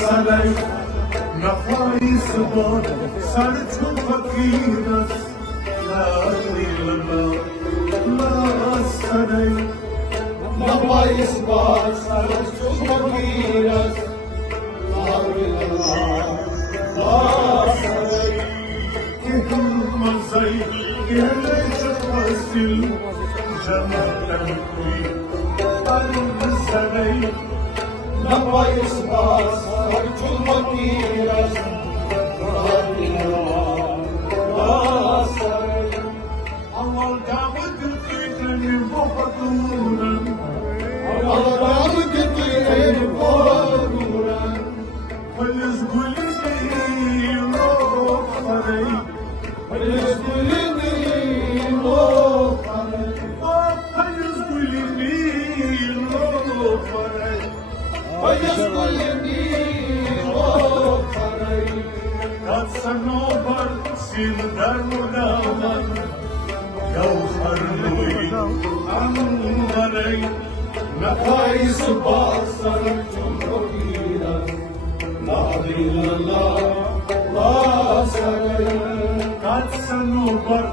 سرای نفای زبان سر چون فقیر است لا دیلنا لا سرای نفای زبان سر چون فقیر است لا دیلنا لا سرای که هم مزای که نشفاsil جمال کوی آن سرای نفای زبان سر چون فقیر است لا دیلنا لا سرای اول دعوت الفتن وفقورا اول دعوت الفتن وفقورا فلسقلني روح فري فلسقلني روح فري فلسقلني روح فري فلسقلني روح فري قد سنوبر سندر مدامن جوهر روی انوري نفای زبان سر چون فقیر است لا دیلنا لا سرای قد سنوبر